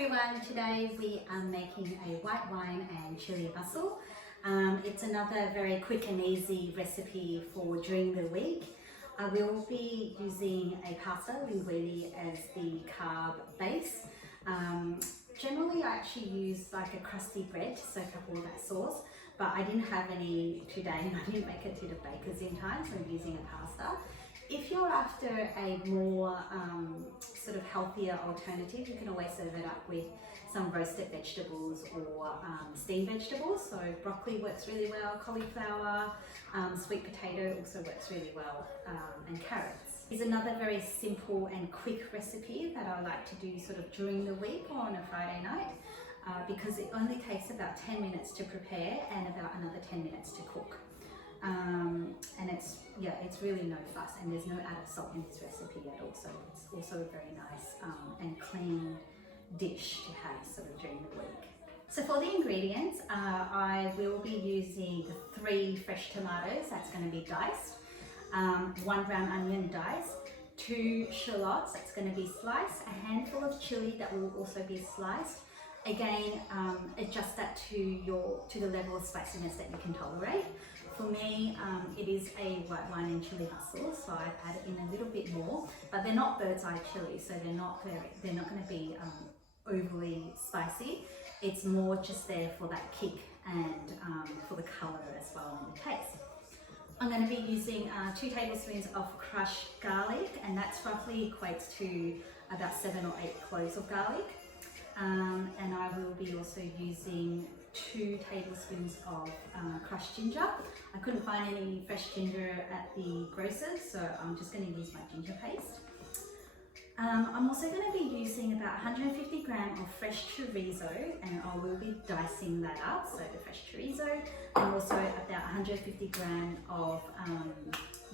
everyone, today we are making a white wine and chili mussel. It's another very quick and easy recipe for during the week. I will be using a pasta, linguine, as the carb base. Generally I actually use like a crusty bread to soak up all that sauce, but I didn't have any today and I didn't make it to the baker's in time, so I'm using a pasta. If you're after a more sort of healthier alternative, you can always serve it up with some roasted vegetables or steamed vegetables. So broccoli works really well, cauliflower, sweet potato also works really well, and carrots. It's another very simple and quick recipe that I like to do sort of during the week or on a Friday night, because it only takes about 10 minutes to prepare and about another 10 minutes to cook. And it's really no fuss, and there's no added salt in this recipe at all, so it's also a very nice and clean dish to have sort of during the week. So for the ingredients, I will be using 3 fresh tomatoes, that's going to be diced, 1 brown onion diced, 2 shallots, that's going to be sliced, a handful of chili that will also be sliced. Again, adjust that to the level of spiciness that you can tolerate. For me, it is a white wine and chili mussel, so I've added in a little bit more, but they're not bird's eye chili, so they're not going to be overly spicy. It's more just there for that kick and for the colour as well and the taste. I'm going to be using 2 tablespoons of crushed garlic, and that's roughly equates to about 7 or 8 cloves of garlic. And I will be also using 2 tablespoons of crushed ginger. I couldn't find any fresh ginger at the grocer's, so I'm just going to use my ginger paste. I'm also going to be using about 150 grams of fresh chorizo, and I will be dicing that up, so the fresh chorizo, and also about 150 grams of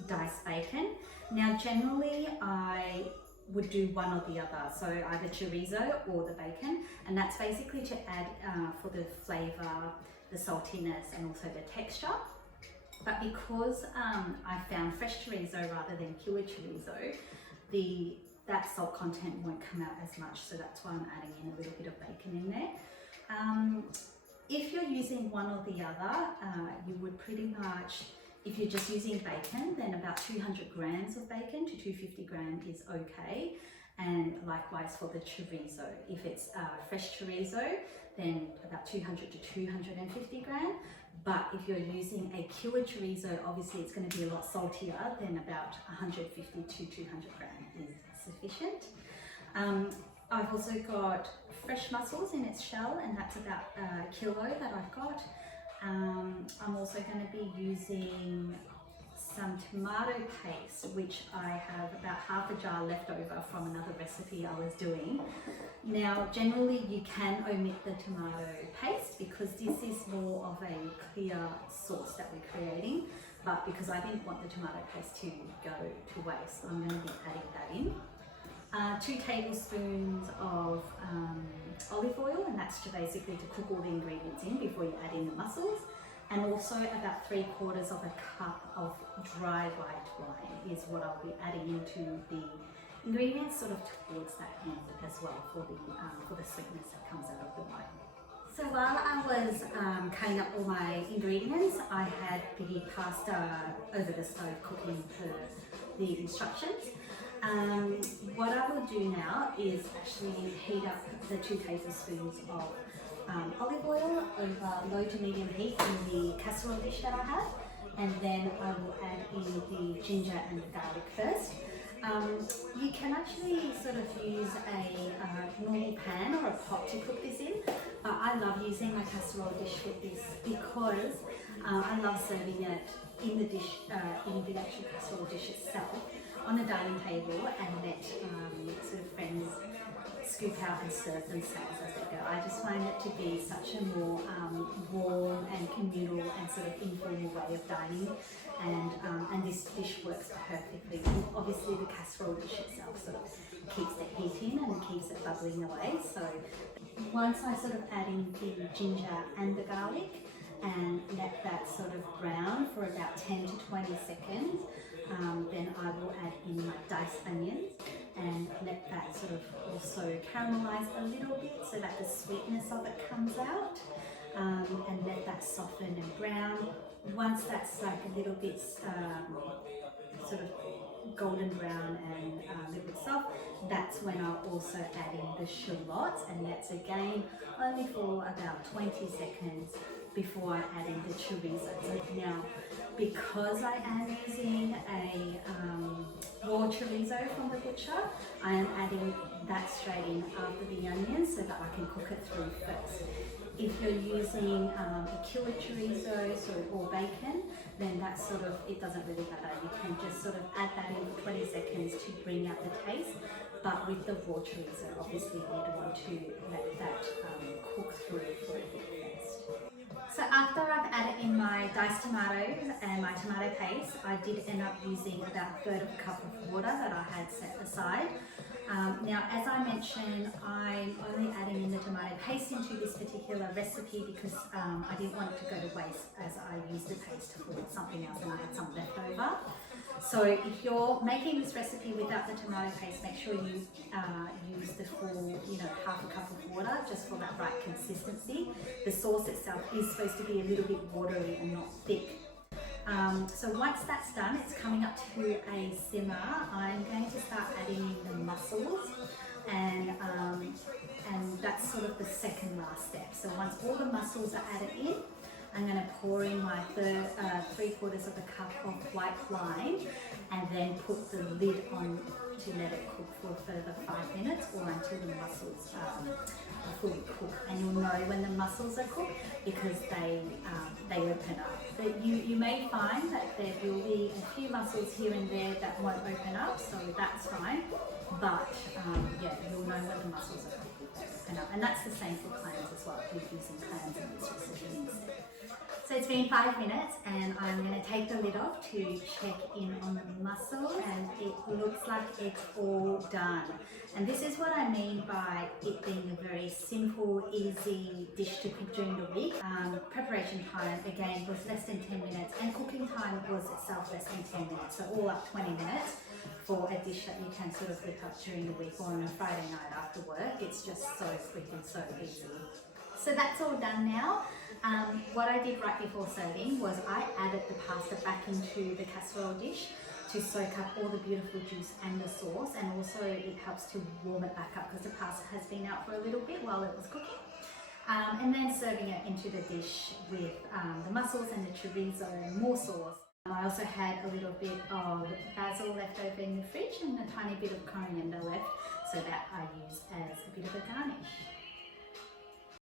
diced bacon. Now generally I would do one or the other, so either chorizo or the bacon, and that's basically to add for the flavour, the saltiness and also the texture. But because I found fresh chorizo rather than cured chorizo, that salt content won't come out as much, so that's why I'm adding in a little bit of bacon in there. If you're using one or the other, you would pretty much, if you're just using bacon, then about 200 grams of bacon to 250 grams is okay. And likewise for the chorizo. If it's fresh chorizo, then about 200 to 250 grams. But if you're using a cured chorizo, obviously it's going to be a lot saltier, then about 150 to 200 grams is sufficient. I've also got fresh mussels in its shell, and that's about a kilo that I've got. I'm also going to be using some tomato paste, which I have about half a jar left over from another recipe I was doing. Now generally you can omit the tomato paste because this is more of a clear sauce that we're creating, but because I didn't want the tomato paste to go to waste, I'm going to be adding that in. 2 tablespoons of olive oil, and that's to basically to cook all the ingredients in before you add in the mussels, and also about 3/4 of a cup of dry white wine is what I'll be adding into the ingredients sort of towards that end as well for the sweetness that comes out of the wine. So while I was cutting up all my ingredients, I had the pasta over the stove cooking per the instructions. What I will do now is actually heat up the 2 tablespoons of olive oil over low to medium heat in the casserole dish that I have, and then I will add in the ginger and the garlic first. You can actually sort of use a normal pan or a pot to cook this in, but I love using my casserole dish with this because I love serving it in the dish, in the actual casserole dish itself, on the dining table, and let sort of friends scoop out and serve themselves as they go. I just find it to be such a more warm and communal and sort of informal way of dining, and this dish works perfectly. And obviously the casserole dish itself sort of keeps the heat in and keeps it bubbling away. So once I sort of add in the ginger and the garlic and let that sort of brown for about 10 to 20 seconds, then I will add in my diced onions. and let that sort of also caramelize a little bit so that the sweetness of it comes out, and let that soften and brown. Once that's like a little bit sort of golden brown and a little bit soft, that's when I'll also add in the shallots, and that's again only for about 20 seconds before I add in the chorizo. So now, because I am using a raw chorizo from the butcher, I am adding that straight in after the onions so that I can cook it through first. If you're using a killer chorizo or bacon, then that's sort of, it doesn't really matter. You can just sort of add that in for 20 seconds to bring out the taste. But with the raw chorizo, obviously you'd want to let that cook through for a bit first. So after I've added in my diced tomatoes and my tomato paste, I did end up using about 1/3 of a cup of water that I had set aside. Now, as I mentioned, I'm only adding in the tomato paste into this particular recipe because I didn't want it to go to waste as I used the paste for something else and I had some left over. So if you're making this recipe without the tomato paste, make sure you use the full, 1/2 cup of water just for that right consistency. The sauce itself is supposed to be a little bit watery and not thick. So once that's done, it's coming up to a simmer. I'm going to start adding in the mussels, and that's sort of the second last step. So once all the mussels are added in, I'm going to pour in my 3/4 of a cup of white wine, and then put the lid on to let it cook for a further 5 minutes or until the mussels are fully cooked. And you'll know when the mussels are cooked because they open up. But you may find that there will be a few mussels here and there that won't open up, so that's fine. But yeah, you'll know when the mussels are cooked, they open up. And that's the same for clams as well. We're using clams in this recipe instead. So it's been 5 minutes, and I'm going to take the lid off to check in on the mussels, and it looks like it's all done. And this is what I mean by it being a very simple, easy dish to cook during the week. Preparation time, again, was less than 10 minutes, and cooking time was itself less than 10 minutes, so all up 20 minutes for a dish that you can sort of whip up during the week or on a Friday night after work. It's just so quick and so easy. So that's all done now. What I did right before serving was I added the pasta back into the casserole dish to soak up all the beautiful juice and the sauce, and also it helps to warm it back up because the pasta has been out for a little bit while it was cooking. And then serving it into the dish with the mussels and the chorizo and more sauce. I also had a little bit of basil left over in the fridge and a tiny bit of coriander left, so that I use as a bit of a garnish.